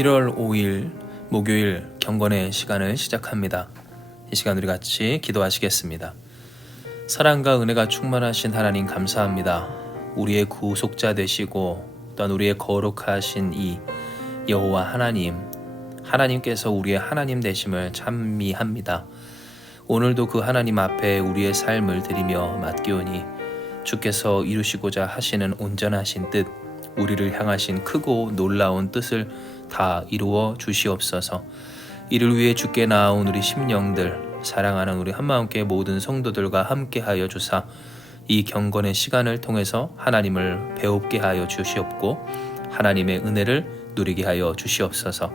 1월 5일 목요일 경건의 시간을 시작합니다. 이 시간 우리 같이 기도하시겠습니다. 사랑과 은혜가 충만하신 하나님 감사합니다. 우리의 구속자 되시고 또한 우리의 거룩하신 이 여호와 하나님께서 우리의 하나님 되심을 찬미합니다. 오늘도 그 하나님 앞에 우리의 삶을 드리며 맡기오니 주께서 이루시고자 하시는 온전하신 뜻, 우리를 향하신 크고 놀라운 뜻을 다 이루어 주시옵소서. 이를 위해 주께 나아온 우리 심령들, 사랑하는 우리 한마음교회 모든 성도들과 함께하여 주사 이 경건의 시간을 통해서 하나님을 배웁게 하여 주시옵고 하나님의 은혜를 누리게 하여 주시옵소서.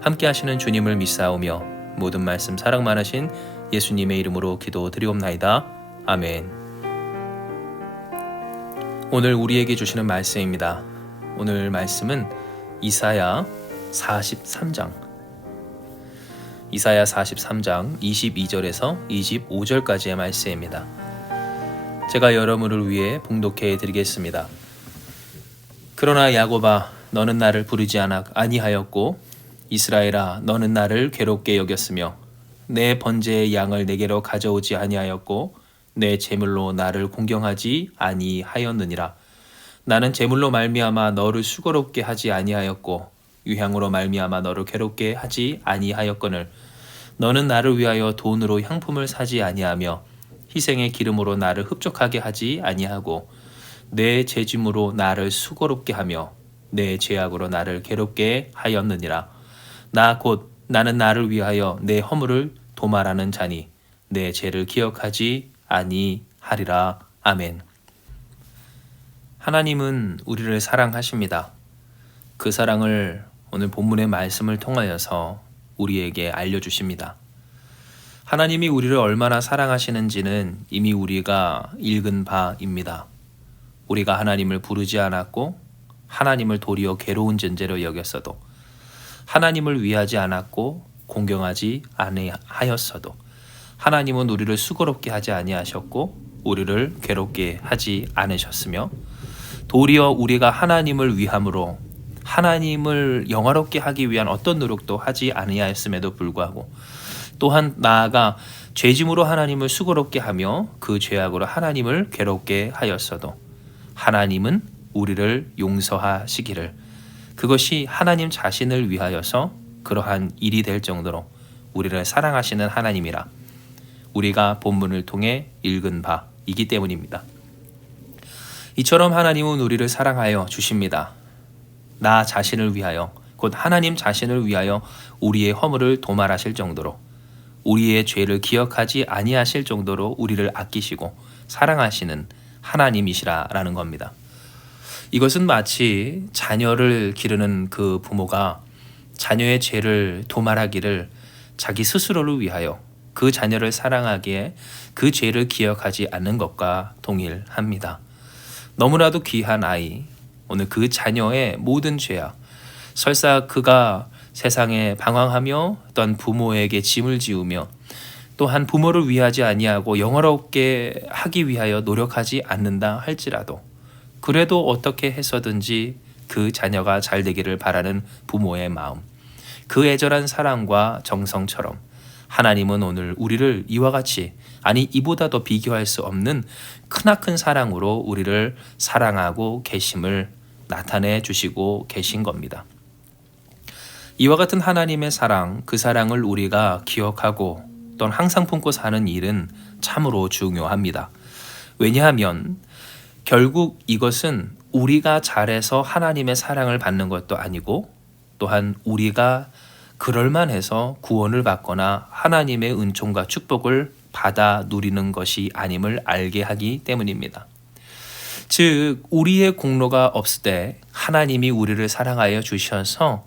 함께 하시는 주님을 믿사오며 모든 말씀 사랑 많으신 예수님의 이름으로 기도드리옵나이다. 아멘. 오늘 우리에게 주시는 말씀입니다. 오늘 말씀은 이사야 43장 22절에서 25절까지의 말씀입니다. 제가 여러분을 위해 봉독해 드리겠습니다. 그러나 야곱아, 너는 나를 부르지 아니하였고 이스라엘아, 너는 나를 괴롭게 여겼으며 내 번제의 양을 내게로 가져오지 아니하였고 내 제물로 나를 공경하지 아니하였느니라. 나는 제물로 말미암아 너를 수고롭게 하지 아니하였고 유향으로 말미암아 너를 괴롭게 하지 아니하였거늘 너는 나를 위하여 돈으로 향품을 사지 아니하며 희생의 기름으로 나를 흡족하게 하지 아니하고 내 제짐으로 나를 수고롭게 하며 내 죄악으로 나를 괴롭게 하였느니라. 나는 나를 위하여 내 허물을 도말하는 자니 내 죄를 기억하지 아니하리라. 아멘. 하나님은 우리를 사랑하십니다. 그 사랑을 오늘 본문의 말씀을 통하여서 우리에게 알려주십니다. 하나님이 우리를 얼마나 사랑하시는지는 이미 우리가 읽은 바입니다. 우리가 하나님을 부르지 않았고 하나님을 도리어 괴로운 존재로 여겼어도 하나님을 위하지 않았고 공경하지 아니하였어도 하나님은 우리를 수고롭게 하지 아니하셨고 우리를 괴롭게 하지 않으셨으며 도리어 우리가 하나님을 위함으로 하나님을 영화롭게 하기 위한 어떤 노력도 하지 아니하였음에도 불구하고 또한 나아가 죄짐으로 하나님을 수고롭게 하며 그 죄악으로 하나님을 괴롭게 하였어도 하나님은 우리를 용서하시기를, 그것이 하나님 자신을 위하여서 그러한 일이 될 정도로 우리를 사랑하시는 하나님이라 우리가 본문을 통해 읽은 바이기 때문입니다. 이처럼 하나님은 우리를 사랑하여 주십니다. 나 자신을 위하여, 곧 하나님 자신을 위하여 우리의 허물을 도말하실 정도로, 우리의 죄를 기억하지 아니하실 정도로 우리를 아끼시고 사랑하시는 하나님이시라라는 겁니다. 이것은 마치 자녀를 기르는 그 부모가 자녀의 죄를 도말하기를 자기 스스로를 위하여 그 자녀를 사랑하기에 그 죄를 기억하지 않는 것과 동일합니다. 너무나도 귀한 아이, 오늘 그 자녀의 모든 죄악, 설사 그가 세상에 방황하며 또한 부모에게 짐을 지우며 또한 부모를 위하지 아니하고 영화롭게 하기 위하여 노력하지 않는다 할지라도 그래도 어떻게 해서든지 그 자녀가 잘 되기를 바라는 부모의 마음, 그 애절한 사랑과 정성처럼 하나님은 오늘 우리를 이와 같이, 아니 이보다 더 비교할 수 없는 크나큰 사랑으로 우리를 사랑하고 계심을 나타내 주시고 계신 겁니다. 이와 같은 하나님의 사랑, 그 사랑을 우리가 기억하고 또는 항상 품고 사는 일은 참으로 중요합니다. 왜냐하면 결국 이것은 우리가 잘해서 하나님의 사랑을 받는 것도 아니고 또한 우리가 그럴만해서 구원을 받거나 하나님의 은총과 축복을 받아 누리는 것이 아님을 알게 하기 때문입니다. 즉 우리의 공로가 없을 때 하나님이 우리를 사랑하여 주셔서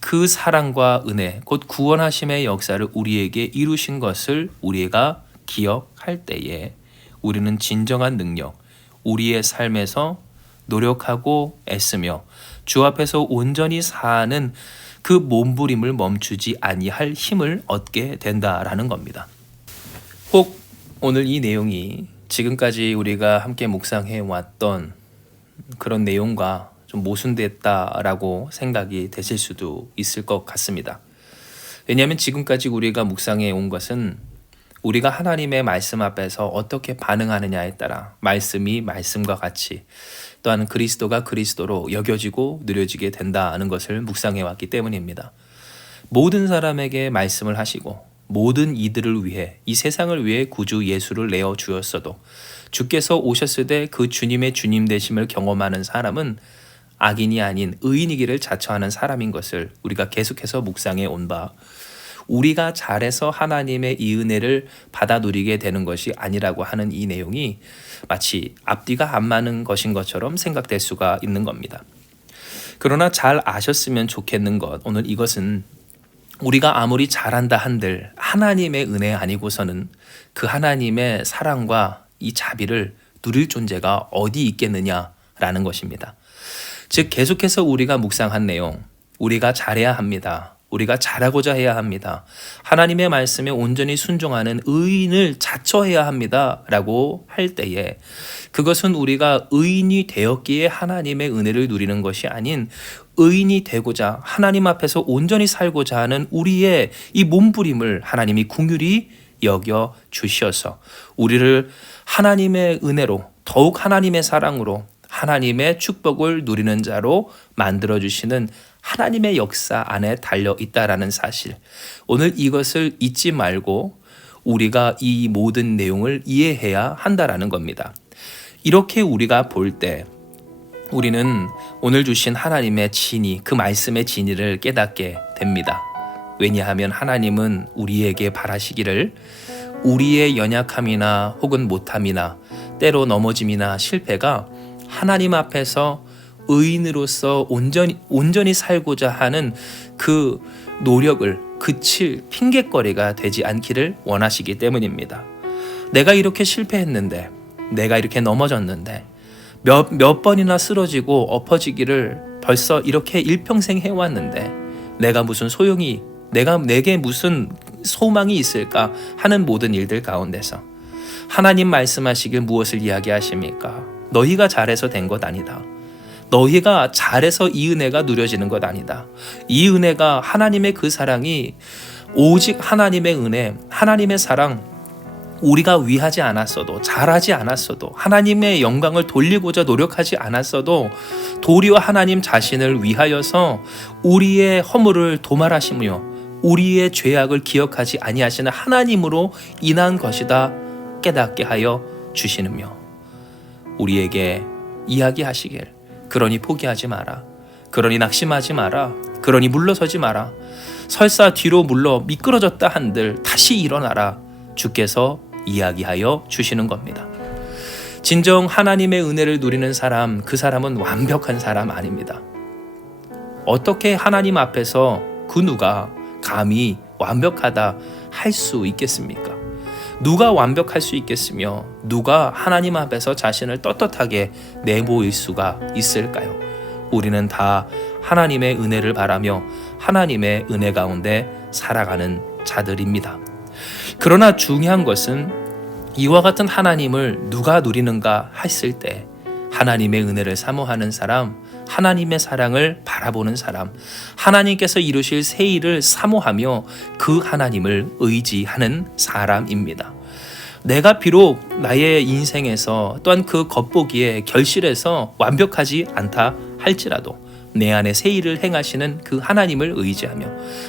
그 사랑과 은혜, 곧 구원하심의 역사를 우리에게 이루신 것을 우리가 기억할 때에 우리는 진정한 능력, 우리의 삶에서 노력하고 애쓰며 주 앞에서 온전히 사는 그 몸부림을 멈추지 아니할 힘을 얻게 된다라는 겁니다. 혹 오늘 이 내용이 지금까지 우리가 함께 묵상해 왔던 그런 내용과 좀 모순됐다라고 생각이 되실 수도 있을 것 같습니다. 왜냐하면 지금까지 우리가 묵상해 온 것은 우리가 하나님의 말씀 앞에서 어떻게 반응하느냐에 따라 말씀이 말씀과 같이 또한 그리스도가 그리스도로 여겨지고 누려지게 된다는 것을 묵상해 왔기 때문입니다. 모든 사람에게 말씀을 하시고 모든 이들을 위해 이 세상을 위해 구주 예수를 내어 주었어도 주께서 오셨을 때 그 주님의 주님 되심을 경험하는 사람은 악인이 아닌 의인이기를 자처하는 사람인 것을 우리가 계속해서 묵상해 온 바, 우리가 잘해서 하나님의 이 은혜를 받아 누리게 되는 것이 아니라고 하는 이 내용이 마치 앞뒤가 안 맞는 것인 것처럼 생각될 수가 있는 겁니다. 그러나 잘 아셨으면 좋겠는 것, 오늘 이것은 우리가 아무리 잘한다 한들 하나님의 은혜 아니고서는 그 하나님의 사랑과 이 자비를 누릴 존재가 어디 있겠느냐라는 것입니다. 즉 계속해서 우리가 묵상한 내용, 우리가 잘해야 합니다. 우리가 잘하고자 해야 합니다. 하나님의 말씀에 온전히 순종하는 의인을 자처해야 합니다. 라고 할 때에 그것은 우리가 의인이 되었기에 하나님의 은혜를 누리는 것이 아닌 의인이 되고자 하나님 앞에서 온전히 살고자 하는 우리의 이 몸부림을 하나님이 긍휼히 여겨 주셔서 우리를 하나님의 은혜로 더욱 하나님의 사랑으로 하나님의 축복을 누리는 자로 만들어주시는 하나님의 역사 안에 달려 있다라는 사실, 오늘 이것을 잊지 말고 우리가 이 모든 내용을 이해해야 한다라는 겁니다. 이렇게 우리가 볼 때 우리는 오늘 주신 하나님의 진리, 그 말씀의 진리를 깨닫게 됩니다. 왜냐하면 하나님은 우리에게 바라시기를 우리의 연약함이나 혹은 못함이나 때로 넘어짐이나 실패가 하나님 앞에서 의인으로서 온전히 살고자 하는 그 노력을 그칠 핑곗거리가 되지 않기를 원하시기 때문입니다. 내가 이렇게 실패했는데, 내가 이렇게 넘어졌는데, 몇 번이나 쓰러지고 엎어지기를 벌써 이렇게 일평생 해왔는데 내가 무슨 소용이, 내게 무슨 소망이 있을까 하는 모든 일들 가운데서 하나님 말씀하시길 무엇을 이야기하십니까? 너희가 잘해서 된 것 아니다. 너희가 잘해서 이 은혜가 누려지는 것 아니다. 이 은혜가 하나님의 그 사랑이 오직 하나님의 은혜, 하나님의 사랑, 우리가 위하지 않았어도, 잘하지 않았어도, 하나님의 영광을 돌리고자 노력하지 않았어도 도리어 하나님 자신을 위하여서 우리의 허물을 도말하시며 우리의 죄악을 기억하지 아니하시는 하나님으로 인한 것이다 깨닫게 하여 주시느며 우리에게 이야기하시길, 그러니 포기하지 마라. 그러니 낙심하지 마라. 그러니 물러서지 마라. 설사 뒤로 물러 미끄러졌다 한들 다시 일어나라. 주께서 이야기하여 주시는 겁니다. 진정 하나님의 은혜를 누리는 사람, 그 사람은 완벽한 사람 아닙니다. 어떻게 하나님 앞에서 그 누가 감히 완벽하다 할 수 있겠습니까? 누가 완벽할 수 있겠으며 누가 하나님 앞에서 자신을 떳떳하게 내보일 수가 있을까요? 우리는 다 하나님의 은혜를 바라며 하나님의 은혜 가운데 살아가는 자들입니다. 그러나 중요한 것은 이와 같은 하나님을 누가 누리는가 했을 때 하나님의 은혜를 사모하는 사람, 하나님의 사랑을 바라보는 사람, 하나님께서 이루실 새 일을 사모하며 그 하나님을 의지하는 사람입니다. 내가 비록 나의 인생에서 또한 그 겉보기에 결실에서 완벽하지 않다 할지라도 내 안에 새 일을 행하시는 그 하나님을 의지하며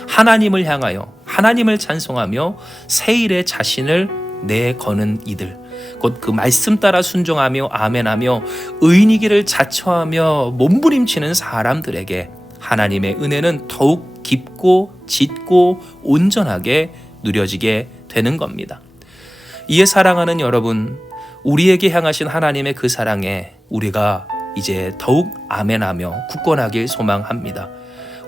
하나님을 향하여 하나님을 찬송하며 새 일에 자신을 내거는 이들, 곧 그 말씀 따라 순종하며 아멘하며 의인이기를 자처하며 몸부림치는 사람들에게 하나님의 은혜는 더욱 깊고 짙고 온전하게 누려지게 되는 겁니다. 이에 사랑하는 여러분, 우리에게 향하신 하나님의 그 사랑에 우리가 이제 더욱 아멘하며 굳건하길 소망합니다.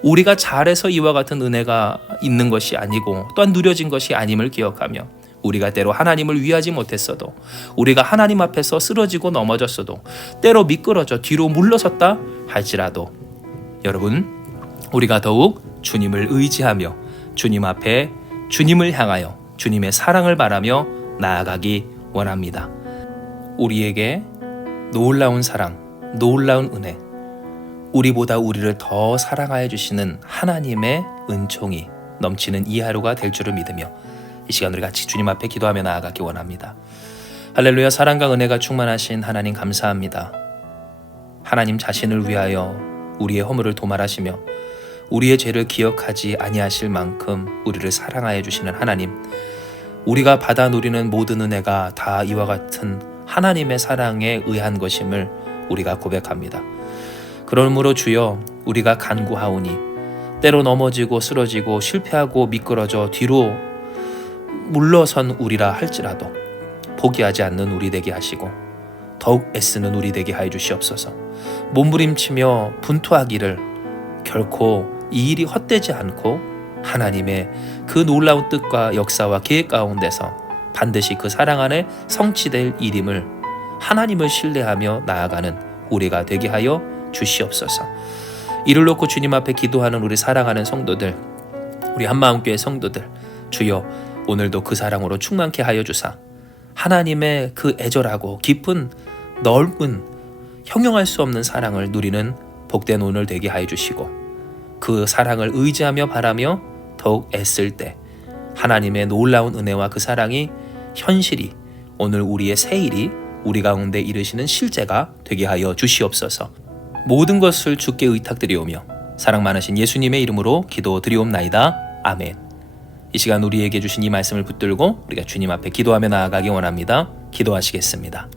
우리가 잘해서 이와 같은 은혜가 있는 것이 아니고 또한 누려진 것이 아님을 기억하며 우리가 때로 하나님을 위하지 못했어도, 우리가 하나님 앞에서 쓰러지고 넘어졌어도, 때로 미끄러져 뒤로 물러섰다 할지라도 여러분, 우리가 더욱 주님을 의지하며 주님 앞에 주님을 향하여 주님의 사랑을 바라며 나아가기 원합니다. 우리에게 놀라운 사랑, 놀라운 은혜, 우리보다 우리를 더 사랑하여 주시는 하나님의 은총이 넘치는 이 하루가 될 줄을 믿으며 이 시간 우리 같이 주님 앞에 기도하며 나아가기 원합니다. 할렐루야. 사랑과 은혜가 충만하신 하나님 감사합니다. 하나님 자신을 위하여 우리의 허물을 도말하시며 우리의 죄를 기억하지 아니하실 만큼 우리를 사랑하여 주시는 하나님, 우리가 받아 누리는 모든 은혜가 다 이와 같은 하나님의 사랑에 의한 것임을 우리가 고백합니다. 그러므로 주여, 우리가 간구하오니 때로 넘어지고 쓰러지고 실패하고 미끄러져 뒤로 물러선 우리라 할지라도 포기하지 않는 우리 되게 하시고 더욱 애쓰는 우리 되게 하여 주시옵소서. 몸부림치며 분투하기를 결코 이 일이 헛되지 않고 하나님의 그 놀라운 뜻과 역사와 계획 가운데서 반드시 그 사랑 안에 성취될 일임을 하나님을 신뢰하며 나아가는 우리가 되게 하여 주시옵소서. 이를 놓고 주님 앞에 기도하는 우리 사랑하는 성도들, 우리 한마음교회 성도들, 주여 오늘도 그 사랑으로 충만케 하여 주사 하나님의 그 애절하고 깊은 넓은 형용할 수 없는 사랑을 누리는 복된 오늘 되게 하여 주시고 그 사랑을 의지하며 바라며 더욱 애쓸 때 하나님의 놀라운 은혜와 그 사랑이 현실이 오늘 우리의 새일이 우리 가운데 이르시는 실제가 되게 하여 주시옵소서. 모든 것을 주께 의탁드리오며 사랑 많으신 예수님의 이름으로 기도드리옵나이다. 아멘. 이 시간 우리에게 주신 이 말씀을 붙들고 우리가 주님 앞에 기도하며 나아가기 원합니다. 기도하시겠습니다.